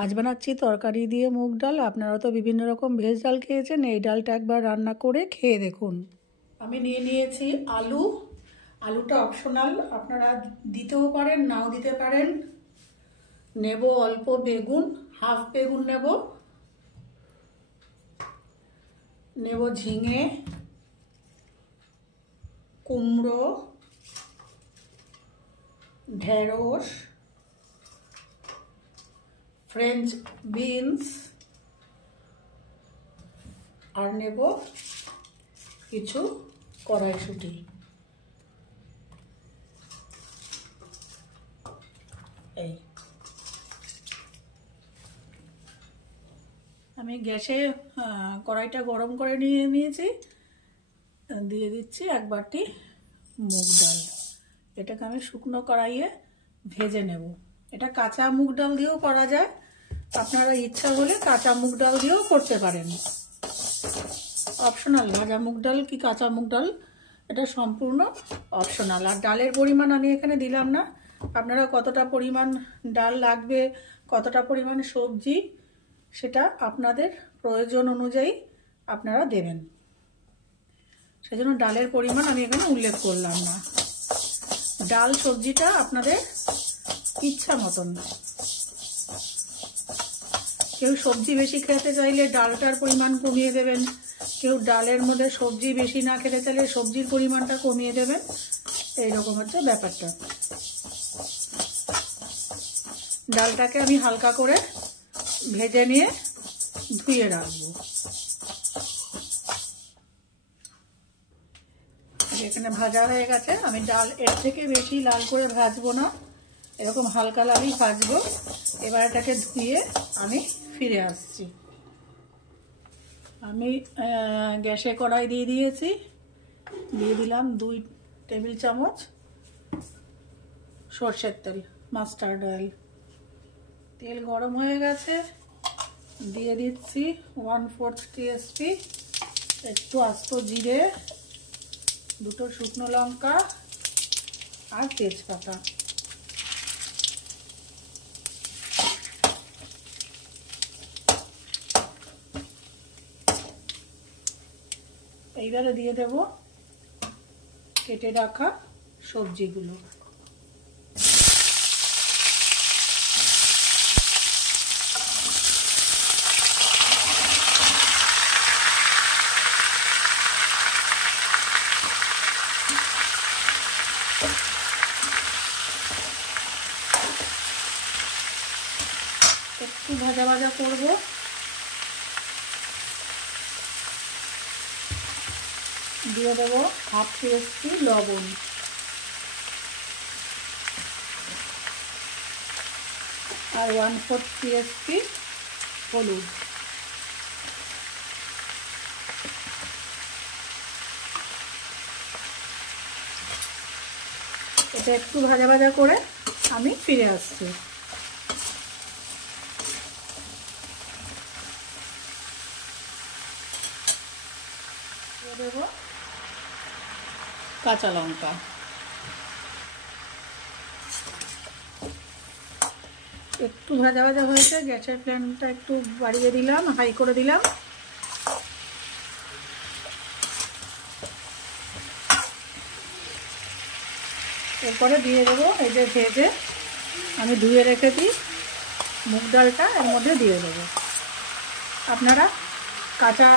আজ বানাচ্ছি তরকারি দিয়ে মুগ ডাল। আপনারা তো বিভিন্ন রকম ভেজ ডাল খেয়েছেন, এই ডালটা একবার রান্না করে খেয়ে দেখুন। আমি নিয়ে নিয়েছি আলু। আলুটা অপশনাল, আপনারা দিতেও পারেন নাও দিতে পারেন। নেব অল্প বেগুন, হাফ বেগুন নেব ঝিঙে, কুমড়ো, ঢেঁড়স, ফ্রেঞ্চ বিনস, আর নেব কিছু কড়াইশুঁটি। এই আমি গ্যাসে কড়াইটা গরম করে নিয়েছি, দিয়ে দিচ্ছি এক বাটি মুগ ডাল। এটাকে আমি শুকনো কড়াইয়ে ভেজে নেব। এটা কাঁচা মুগ ডাল দিয়েও করা যায়, আপনারা ইচ্ছা হলে কাঁচা মুগ ডাল দিয়েও করতে পারেন। অপশনাল, ভাজা মুগ ডাল কি কাঁচা মুগ ডাল এটা সম্পূর্ণ অপশনাল। আর ডালের পরিমাণ আমি এখানে দিলাম না, আপনারা কতটা পরিমাণ ডাল লাগবে, কতটা পরিমাণ সবজি, সেটা আপনাদের প্রয়োজন অনুযায়ী আপনারা দেবেন। সেজন্য ডালের পরিমাণ আমি এখানে উল্লেখ করলাম না। ডাল সবজিটা আপনাদের ইচ্ছা মতন। কেউ সবজি বেশি খেতে চাইলে ডালটার পরিমাণ কমিয়ে দেবেন, কেউ ডালের মধ্যে সবজি বেশি না খেতে চাইলে সবজির পরিমাণটা কমিয়ে দেবেন। এইরকম হচ্ছে ব্যাপারটা। ডালটাকে আমি হালকা করে ভেজে নিয়ে ধুয়ে রাখবো। এখানে ভাজা হয়ে গেছে। আমি ডাল এর থেকে বেশি লাল করে ভাজবো না, এরকম হালকা লালই ভাজবো। এবার এটাকে ধুয়ে আমি ফিরে আসছি। আমি গ্যাসে কড়াই দিয়ে দিয়েছি, দিয়ে দিলাম 2 টেবিল চামচ সর্ষের তেল, মাস্টার্ড অয়েল। তেল গরম হয়ে গেছে, দিয়ে দিচ্ছি 1/4 টিএসপি, একটু আস্ত জিরে, 2টো শুকনো লঙ্কা আর তেজপাতা। এইবারে দিয়ে দেব কেটে রাখা সবজিগুলো। একটু ভাজা ভাজা করব। দিয়ে দেবো 1/2 টিএসপি লবণ, আর 1/4 টিএসপি হলুদ। এটা একটু ভাজা ভাজা করে আমি ফিরে আসছি। দেব কাঁচা লঙ্কা, একটু ভাজা ভাজা হয়েছে, গ্যাসের ফ্লেমটা একটু বাড়িয়ে দিলাম, হাই করে দিলাম। এরপরে দিয়ে দেবো এই যে ভেজে আমি ধুয়ে রেখেছি মুগ ডালটা, এর মধ্যে দিয়ে দেবো। আপনারা কাঁচা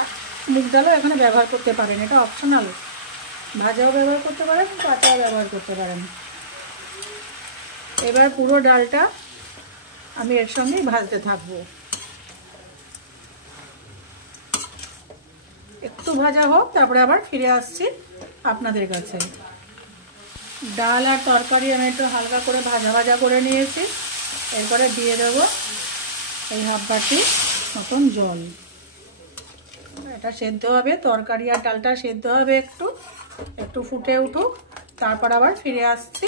মুগ ডালও এখানে ব্যবহার করতে পারেন, এটা অপশনাল। ভাজাও ব্যবহার করতে পারেন, কাঁচাও ব্যবহার করতে পারেন। এবার পুরো ডালটা আমি এর সঙ্গেই ভাজতে থাকবো। একটু ভাজা হোক, তারপরে আবার ফিরে আসছি আপনাদের কাছে। ডাল আর তরকারি আমি একটু হালকা করে ভাজা ভাজা করে নিয়েছি। এরপরে দিয়ে দেবো এই 1/2 বাটি মতন জল। এটা সেদ্ধ হবে, তরকারি আর ডালটা সেদ্ধ হবে, একটু ফুটে উঠুক, তারপর আবার ফিরে আসছি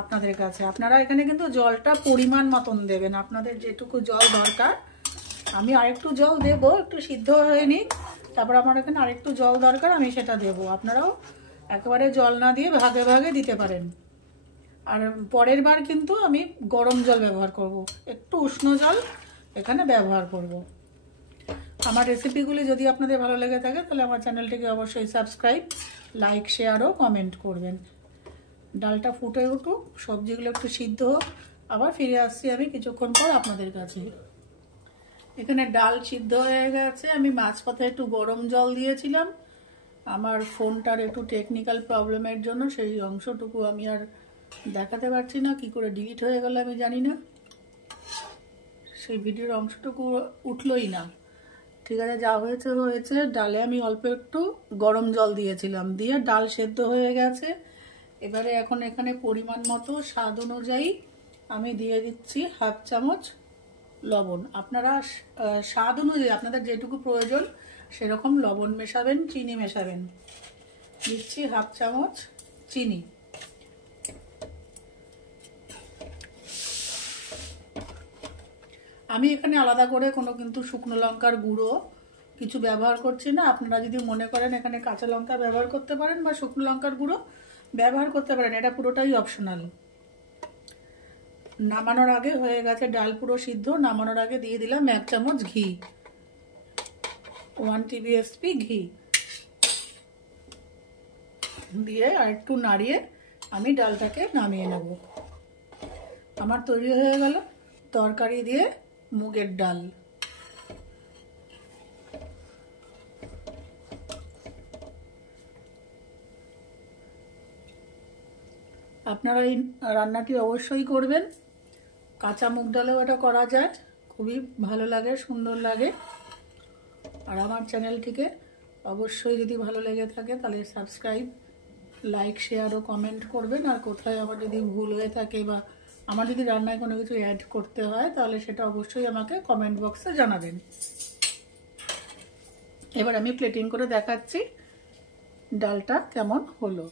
আপনাদের কাছে। আপনারা এখানে কিন্তু জলটা পরিমাণ মতন দেবেন, আপনাদের যেটুকু জল দরকার। আমি আরেকটু জল দেব, একটু সিদ্ধ হয়ে নিক, তারপর আমার এখানে আরেকটু জল দরকার, আমি সেটা দেব। আপনারাও একেবারে জল না দিয়ে ভাগে ভাগে দিতে পারেন। আর পরের বার কিন্তু আমি গরম জল ব্যবহার করব, একটু উষ্ণ জল এখানে ব্যবহার করব। আমার রেসিপিগুলি যদি আপনাদের ভালো লেগে থাকে তাহলে আমার চ্যানেলটিকে অবশ্যই সাবস্ক্রাইব, লাইক, শেয়ার ও কমেন্ট করবেন। ডালটা ফুটে উঠুক, সবজিগুলো একটু সিদ্ধ হোক, আবার ফিরে আসছি আমি কিছুক্ষণ পর আপনাদের কাছে। এখানে ডাল সিদ্ধ হয়ে গেছে। আমি মাঝপথে একটু গরম জল দিয়েছিলাম, আমার ফোনটার একটু টেকনিক্যাল প্রবলেমের জন্য সেই অংশটুকু আমি আর দেখাতে পারছি না, কি করে ডিলিট হয়ে গেল আমি জানি না, সেই ভিডিওর অংশটুকু উঠলই না। ঠিক আছে, যা হয়েছে হয়েছে। ডালে আমি অল্প একটু গরম জল দিয়েছিলাম, দিয়ে ডাল সেদ্ধ হয়ে গেছে। এবারে এখন এখানে পরিমাণ মতো স্বাদ অনুযায়ী আমি দিয়ে দিচ্ছি 1/2 চামচ লবণ। আপনারা স্বাদ অনুযায়ী আপনাদের যেটুকু প্রয়োজন সেরকম লবণ মেশাবেন, চিনি মেশাবেন। দিচ্ছি 1/2 চামচ চিনি। আমি এখানে আলাদা করে কোনো কিন্তু শুকনো লঙ্কার গুঁড়ো কিছু ব্যবহার করছি না। আপনারা যদি মনে করেন এখানে কাঁচা লঙ্কা ব্যবহার করতে পারেন বা শুকনো লঙ্কার গুঁড়ো ব্যবহার করতে পারেন, এটা পুরোটাই অপশনাল। নামানোর আগে হয়ে গেছে ডাল পুরো সিদ্ধ, নামানোর আগে দিয়ে দিলাম 1 চামচ ঘি, 1 টিবিএসপি ঘি দিয়ে আর একটু নাড়িয়ে আমি ডালটাকে নামিয়ে নেব। আমার তৈরি হয়ে গেল তরকারি দিয়ে মুগের ডাল। আপনারা এই রান্নাটি অবশ্যই করবেন। কাঁচা মুগ ডালেও এটা করা যায়, খুবই ভালো লাগে, সুন্দর লাগে। আর আমার চ্যানেলটিকে অবশ্যই যদি ভালো লেগে থাকে তাহলে সাবস্ক্রাইব, লাইক, শেয়ার ও কমেন্ট করবেন। আর কোথায় আমার যদি ভুল হয়ে থাকে বা আমার যদি রান্নায় কোনো কিছু অ্যাড করতে হয় তাহলে সেটা অবশ্যই আমাকে কমেন্ট বক্সে জানাবেন। এবার আমি প্লেটিং করে দেখাচ্ছি ডালটা কেমন হলো।